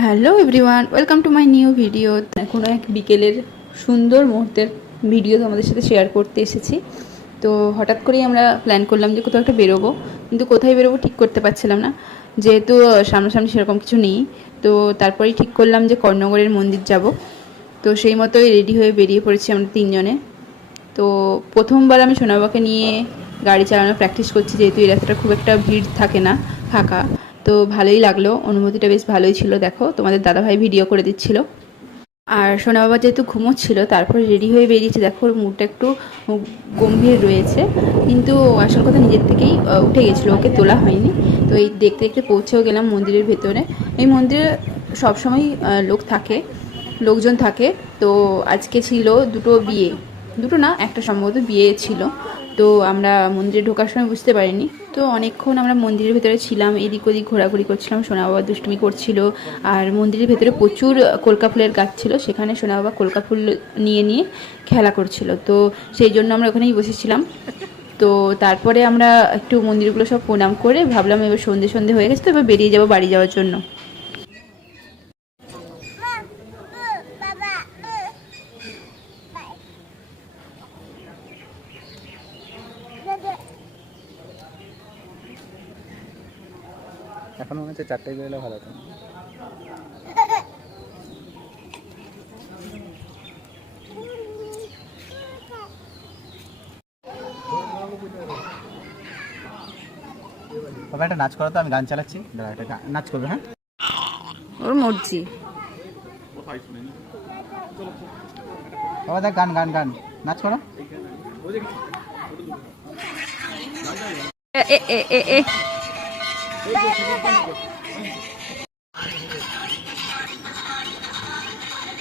Hello everyone, welcome to my new video. কোনো এক বিকেলের সুন্দর মুহূর্তের ভিডিও তোমাদের সাথে শেয়ার করতে এসেছি। তো হঠাৎ করেই আমরা প্ল্যান করলাম যে কোথাও একটা বেরোবো, কিন্তু কোথায় বেরোবো ঠিক করতে পারছিলাম না, যেহেতু সামনাসামনি সেরকম কিছু নেই। তো তারপরেই ঠিক করলাম যে কর্ণগরের মন্দির যাব। তো সেই মতোই রেডি হয়ে বেরিয়ে পড়েছি আমরা তিনজনে। তো প্রথমবার আমি সোনাবাবাকে নিয়ে গাড়ি চালানো প্র্যাকটিস করছি, যেহেতু এই রাস্তাটা খুব একটা ভিড় থাকে না, ফাঁকা। তো ভালোই লাগলো, অনুভূতিটা বেশ ভালোই ছিল। দেখো তোমাদের দাদাভাই ভিডিও করে দিচ্ছিল। আর সোনা বাবা যেহেতু ঘুমোচ্ছিল, তারপর রেডি হয়ে বেরিয়েছে। দেখো ওর মুডটা একটু গম্ভীর রয়েছে, কিন্তু আসল কথা নিজের থেকেই উঠে গেছিলো, ওকে তোলা হয়নি। তো এই দেখতে দেখতে পৌঁছেও গেলাম মন্দিরের ভেতরে। এই মন্দিরে সবসময় লোকজন থাকে। তো আজকে ছিল দুটো বিয়ে, দুটো না একটা সম্ভবত বিয়ে ছিল। তো আমরা মন্দিরে ঢোকার সময় বুঝতে পারিনি। তো অনেকক্ষণ আমরা মন্দিরের ভেতরে ছিলাম, এদিক ওদিক ঘোরাঘুরি করছিলাম, সোনা বাবা দুষ্টুমি করছিল। আর মন্দিরের ভেতরে প্রচুর কলকা ফুলের গাছ ছিল, সেখানে সোনা বাবা কলকা ফুল নিয়ে নিয়ে খেলা করছিল। তো সেই জন্য আমরা ওখানেই বসেছিলাম। তো তারপরে আমরা একটু মন্দিরগুলো সব প্রণাম করে ভাবলাম এবার সন্ধে সন্ধে হয়ে গেছে, তো এবার বেরিয়ে যাবো বাড়ি যাওয়ার জন্য। এখন মনে হচ্ছে 4টায় বেরোলে ভালো হতো। বাবা একটা নাচ করো তো, আমি গান চালাচ্ছি, দাঁড়া একটা নাচ করবে। হ্যাঁ ওর মর্জি। বাবা দেখ, গান গান গান নাচ করো। এ এ এ এ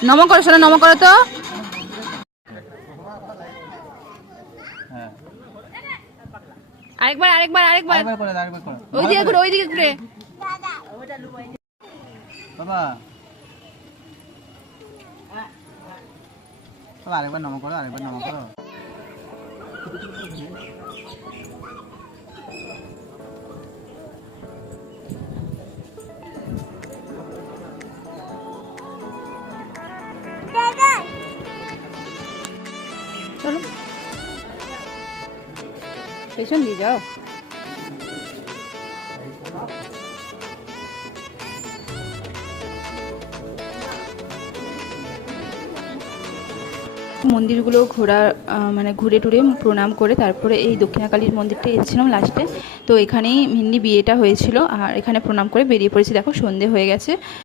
নম করো শোনা, নম করো তো। হ্যাঁ আরেকবার আরেকবার আরেকবার আরেকবার করে দাও, আরেকবার করো। ওইদিকে ঘুরে, ওইদিকে ঘুরে। বাবা বাবা আরেকবার নম করো, আরেকবার নম করো। চলো পেছন দিয়ে যাও। মন্দিরগুলো ঘোরা মানে ঘুরে টুরে প্রণাম করে তারপরে এই দক্ষিণাকালীর মন্দিরটা এসেছিলাম লাস্টে। তো এখানেই মেনলি বিয়েটা হয়েছিল, আর এখানে প্রণাম করে বেরিয়ে পড়েছি। দেখো সন্ধে হয়ে গেছে।